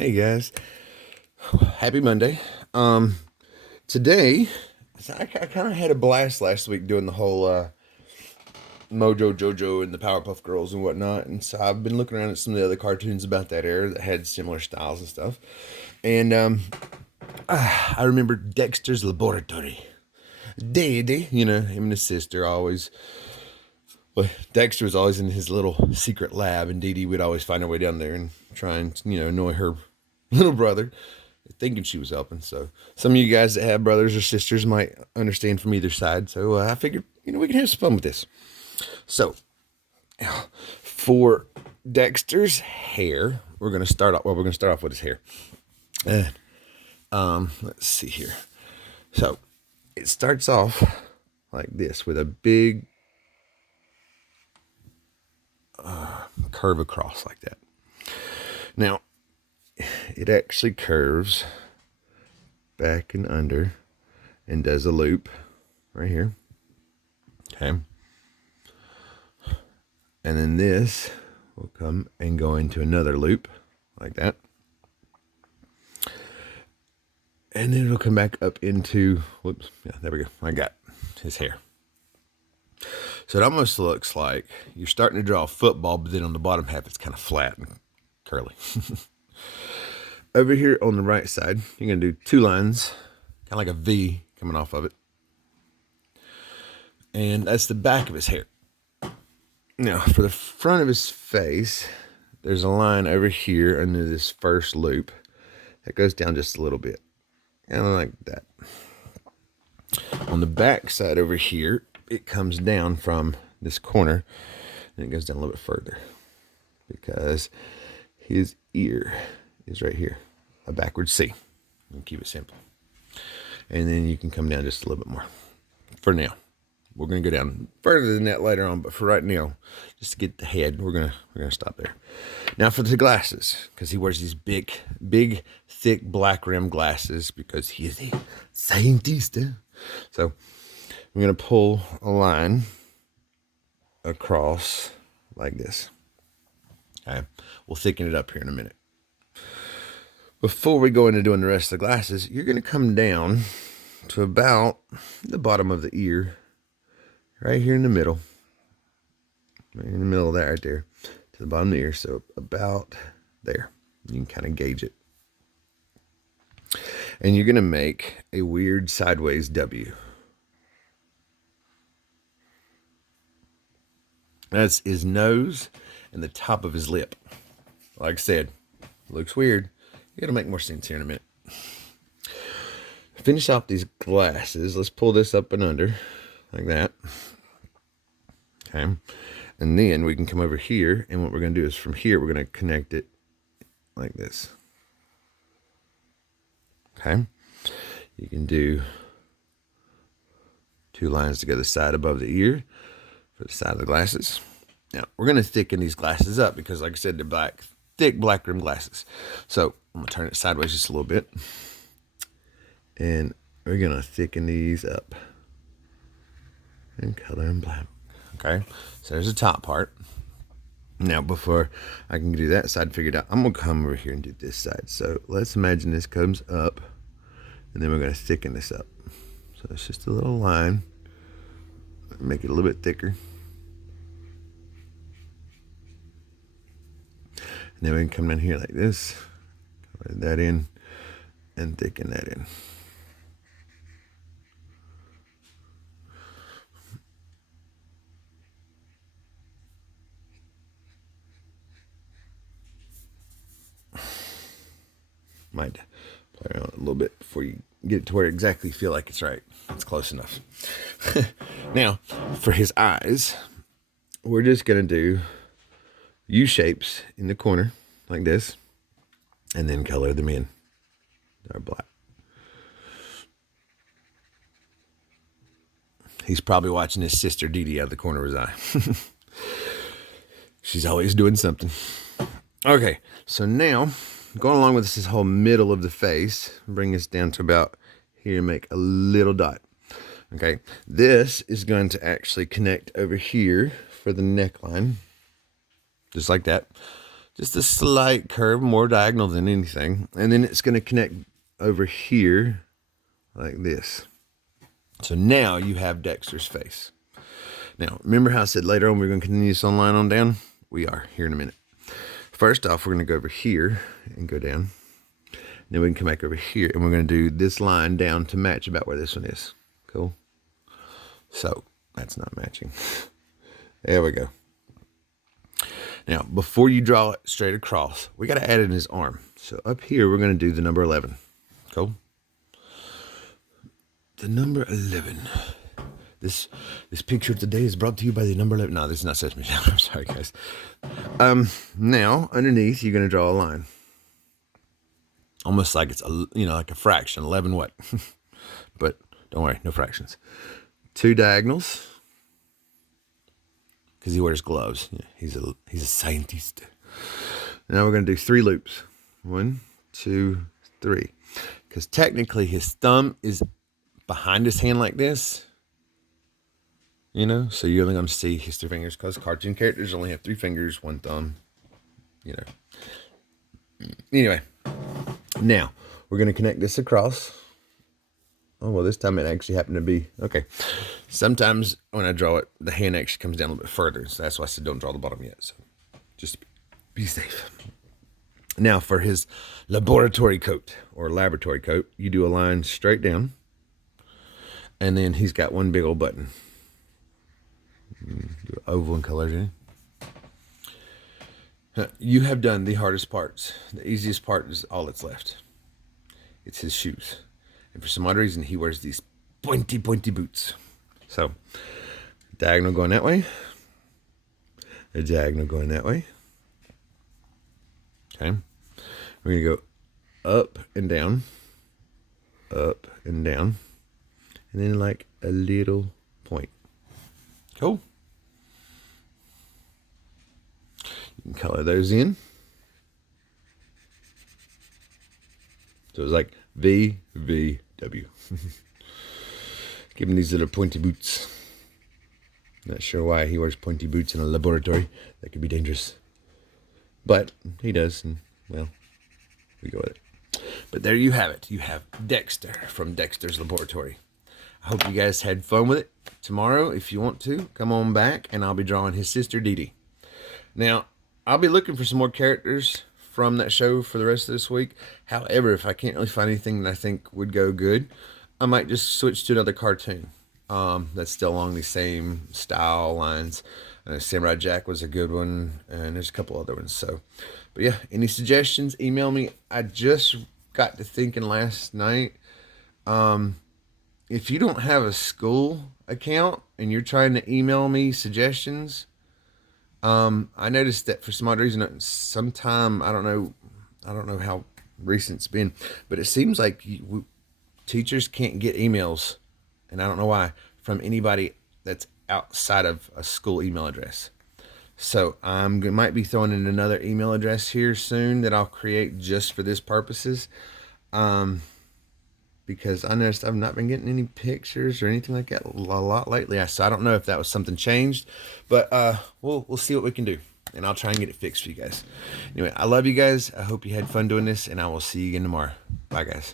Hey guys, happy Monday. Today, I kind of had a blast last week doing the whole Mojo Jojo and the Powerpuff Girls and whatnot, and so I've been looking around at some of the other cartoons about that era that had similar styles and stuff. And I remember Dexter's Laboratory. Daddy, him and his sister always. Well, Dexter was always in his little secret lab, and Dee Dee would always find her way down there and try and annoy her little brother, thinking she was helping. So some of you guys that have brothers or sisters might understand from either side. So I figured we can have some fun with this. So for Dexter's hair, we're gonna start off. Well, we're gonna start off with his hair. And let's see here. So it starts off like this with a big curve across like that. Now, it actually curves back and under and does a loop right here. Okay. And then this will come and go into another loop like that. And then it'll come back up into, whoops, yeah, there we go. I got his hair. So it almost looks like you're starting to draw a football, but then on the bottom half, it's kind of flat and curly. Over here on the right side, you're going to do two lines, kind of like a V coming off of it. And that's the back of his hair. Now, for the front of his face, there's a line over here under this first loop that goes down just a little bit. Kind of like that. On the back side over here, it comes down from this corner and it goes down a little bit further because his ear is right here, a backwards C. And keep it simple. And then you can come down just a little bit more. For now, we're going to go down further than that later on, but for right now, just to get the head, we're gonna stop there. Now for the glasses, because he wears these big, thick black rim glasses because he is a scientist. So I'm going to pull a line across like this. Okay, we'll thicken it up here in a minute. Before we go into doing the rest of the glasses, you're going to come down to about the bottom of the ear, right here in the middle. Right in the middle of that right there, to the bottom of the ear. So about there. You can kind of gauge it. And you're going to make a weird sideways W. That's his nose and the top of his lip. Like I said, looks weird. It'll make more sense here in a minute. Finish off these glasses. Let's pull this up and under like that. Okay. And then we can come over here, and what we're going to do is from here, we're going to connect it like this. Okay. You can do two lines to go the side above the ear for the side of the glasses. Now, we're going to thicken these glasses up because, like I said, they're thick black rim glasses. So I'm going to turn it sideways just a little bit. And we're going to thicken these up and color them black. Okay, so there's the top part. Now, before I can do that side figured out, I'm going to come over here and do this side. So let's imagine this comes up, and then we're going to thicken this up. So it's just a little line. Make it a little bit thicker. And then we can come down here like this, color that in, and thicken that in. Might play around a little bit before you get it to where you exactly feel like it's right. It's close enough. Now, for his eyes, we're just going to do U shapes in the corner like this, and then color them in. They're black. He's probably watching his sister Dee Dee out of the corner of his eye. She's always doing something. Okay, so now, going along with this whole middle of the face, bring this down to about here and make a little dot. Okay, this is going to actually connect over here for the neckline, just like that. just a slight curve, more diagonal than anything. And then it's going to connect over here like this. So now you have Dexter's face. Now, remember how I said later on we're going to continue this line on down? We are here in a minute. First off, we're going to go over here and go down. Then we can come back over here, and we're going to do this line down to match about where this one is. Cool? So, that's not matching. There we go. Now, before you draw it straight across, we got to add in his arm. So up here, we're going to do the number 11. Cool? The number 11. This picture today is brought to you by the number 11. No, this is not Sesame Street. I'm sorry, guys. Now, underneath, you're going to draw a line. Almost like it's, like a fraction. 11 what? But don't worry, no fractions. 2 diagonals. Because he wears gloves. Yeah, he's a scientist. Now we're going to do 3 loops. 1, 2, 3. Because technically his thumb is behind his hand like this. So you're only going to see his 3 fingers because cartoon characters only have 3 fingers, 1 thumb. Anyway, now we're going to connect this across. Oh, well, this time it actually happened to be, okay. Sometimes when I draw it, the hand actually comes down a little bit further. So that's why I said don't draw the bottom yet. So just be safe. Now for his laboratory coat or laboratory coat, you do a line straight down. And then he's got one big old button. Oval in color, Jenny. You have done the hardest parts. The easiest part is all that's left. It's his shoes. And for some odd reason, he wears these pointy boots. So, diagonal going that way. A diagonal going that way. Okay. We're going to go up and down. Up and down. And then like a little point. Cool. You can color those in. So it's like V, V, W. Give him these little pointy boots. Not sure why he wears pointy boots in a laboratory. That could be dangerous. But he does, and well, we go with it. But there you have it. You have Dexter from Dexter's Laboratory. I hope you guys had fun with it. Tomorrow, if you want to, come on back, and I'll be drawing his sister, Dee Dee. Now, I'll be looking for some more characters from that show for the rest of this week. However, if I can't really find anything that I think would go good, I might just switch to another cartoon that's still along the same style lines. Samurai Jack was a good one, and there's a couple other ones. So, but yeah, any suggestions, email me. I just got to thinking last night, if you don't have a school account and you're trying to email me suggestions, I noticed that for some odd reason, sometime, I don't know how recent it's been, but it seems like teachers can't get emails, and I don't know why, from anybody that's outside of a school email address. So might be throwing in another email address here soon that I'll create just for this purposes. Because I noticed I've not been getting any pictures or anything like that a lot lately. So I don't know if that was something changed, but we'll see what we can do, and I'll try and get it fixed for you guys. Anyway, I love you guys. I hope you had fun doing this, and I will see you again tomorrow. Bye, guys.